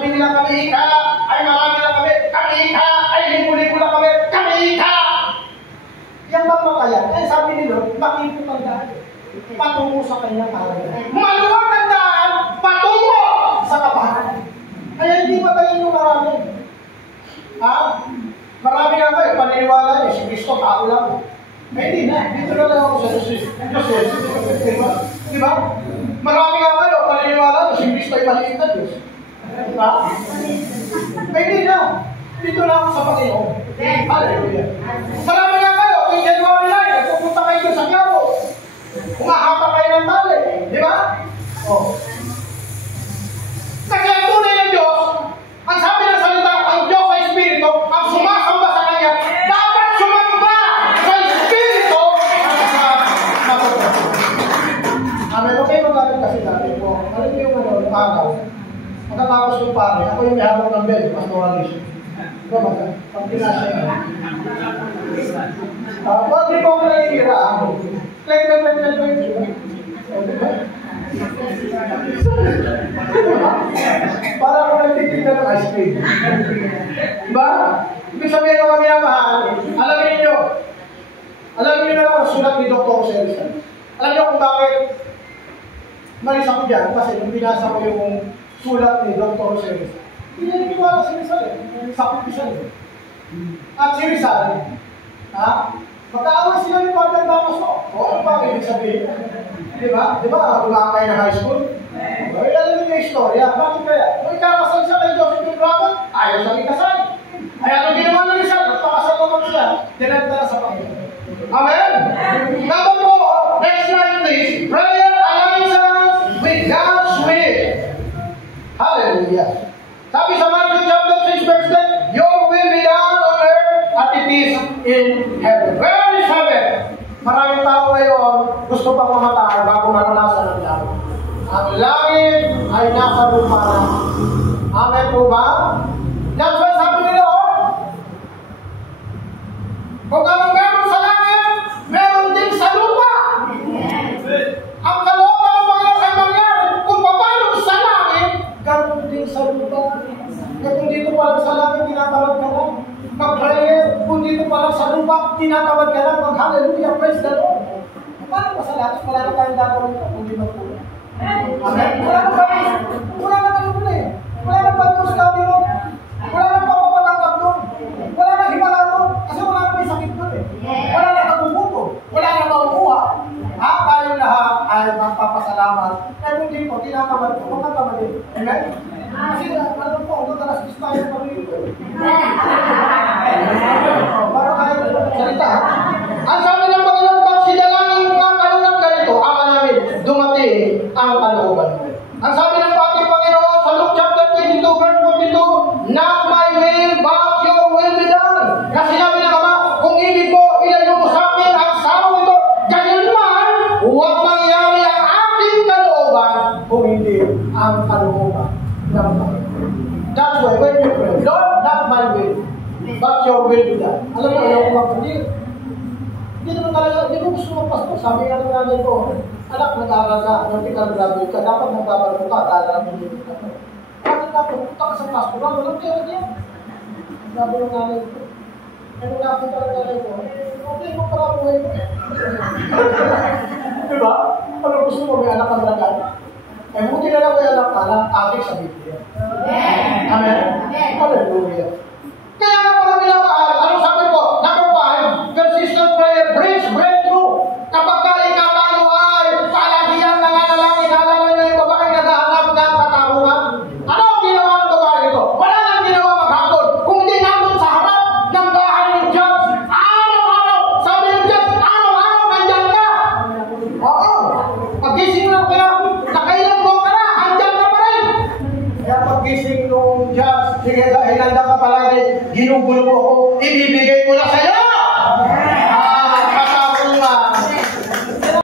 sabi nila kami ika, ay marami na kami ika, ay libo-libo na kami ika. Yan bang makaya? Ay sabi nila, makikip ang daan. Patungo sa kanyang kalagayan. Maluwag ang daan, patungo sa kapahanan. Kaya hindi patayin yung marami. Ha? Marami nga kayo, paniniwala niyo, si Kristo, tao lang. Eh, hindi na. Dito na lang ako sa Diyos. Diba? Marami nga kayo, paniniwala niyo, si Kristo ay maliit na Diyos. Diba? Eh, hindi na. Dito na ako sa Panginoon. Hallelujah. Marami nga kayo, kung January 9, pupunta kayo sa Quiapo. Umahapa kayo ng tali. Diba? Oh. Kasi ang tunay ng Diyos, ang sabi ng salita, ang Diyos ay Espiritu, ang sumasamba sa Kanya, dapat sumamba sa Espiritu at sa matutupad. Amen. Okay, magaling kasi natin po. Alam niyo yung agaw. Pagkatapos yung pare, ako yung may hawak ng bed, pastoralism. Diba ba? Pag pinasya yun. Pag di po ako nanihira, klek. Para ako nagtitinda ng ice cream. Diba? Ibig sabihin ko kami minamahal. Alamin niyo na lang ang sulat ni Dr. Sersan. Alam niyo kung bakit malis ako dyan? Kasi nung binasa ko yung sulat ni Dr. Sersan, hindi niya nagkiwala si Rizal eh. Sakot Rizal eh. At si Rizal, magkaaway sila ni Father Damaso. O ano ba ibig sabihin? Diba? Umakay kayo na high school? Ay, alam niyo yung istorya. Bakit kaya? Kung ikakasal siya kay Joseph yung Brabant, ayaw siya ikasal. Ay, ano ginawa ni Rizal? Nagpakasal naman siya. Dinagdala sa Panginoon. Amen? Number 4, next slide please. Prayer alliances with God's will. Hallelujah. Sabi sa Matthew chapter 6 verse 10, your will be done on earth as it is in heaven. Where is heaven? Maraming tao ngayon gusto pang mamatay bago naranasan ng langit. Ang langit ay nasa lupa na. Amen po ba? That's why sabi nila, kung anong meron sa langit, meron din sa lupa. Ang kalooban ng Panginoon ay mangyari. Kung paano sa langit, ganoon din sa lupa. Kung dito pa lang sa langit, tinatawag ka lang. Mag-prayer, kung dito pa lang sa lupa, tinatawag ka lang. Mag-hallelujah, praise the Lord. Paano ba sa langit? Wala na tayong gagawin ito kung di magpula. Amen? Wala na kayo muli. Wala na pagkos kami nun. Wala na papapatanggap nun. Wala na himala nun. Kasi wala na may sakit nun eh. Wala na kagubuto. Wala na mauuha. Tayong lahat ay magpapasalamat. Kaya kung di po, tinatamad ko. Huwag natamad din. Amen? Kasi ano po, huwag natalas tayo sa pamilya. Para tayo salita. Ang sabi ng Panginoon, pag sinalangin ka kayo ng ganito, ama namin, dumating ang kalooban. Ang sabi ng ating Panginoon sa Luke chapter 22 verse 42, not my will but your will be done. Kasi sinabi ng Ama, kung ibig mo, ilayo mo sa akin ang sarong ito, ganyan man, huwag mangyari ang ating kalooban kung hindi ang kalooban ng Panginoon. That's why when you pray, Lord, not my will but your will be done. Alam mo, ayaw ko magpunir. Hindi naman talaga, hindi ko gusto magpastor. Sabi nga ng nanay ko, anak, nag-aaral ka, vertical graduate ka, dapat nagbabago ka, dahil ang hindi ka. Bakit ka pumunta ka sa pastoral? Walang kaya niya. Sabi ng nanay ko. Ano nga po talaga nanay ko? Okay, mo pala buhay ko. Diba? Ano gusto mo, may anak ang lagan? Eh, buti na lang may anak ka na adik sa Biblia. Amen? Hallelujah. Kaya nga pala minamahal, anong sabi ko? Number 5, consistent prayer brings breakthrough. Kapag ka ikatayo ay kaalagihan na nga nalang inalala nyo yung babae naghahanap ng katarungan. Ano ang ginawa ng babae ito? Wala nang ginawa maghapon. Kung di nandun sa harap ng bahay ng Diyos, araw-araw, sabi ng Diyos, araw-araw nandyan ka. Oo. Pag-gising lang kaya, nakailang ko ka na, andyan ka pa rin. Kaya pag-gising nung Diyos, sige, hinanda ka palagi, ginugulo ko ako, ibibigay ko na sa'yo!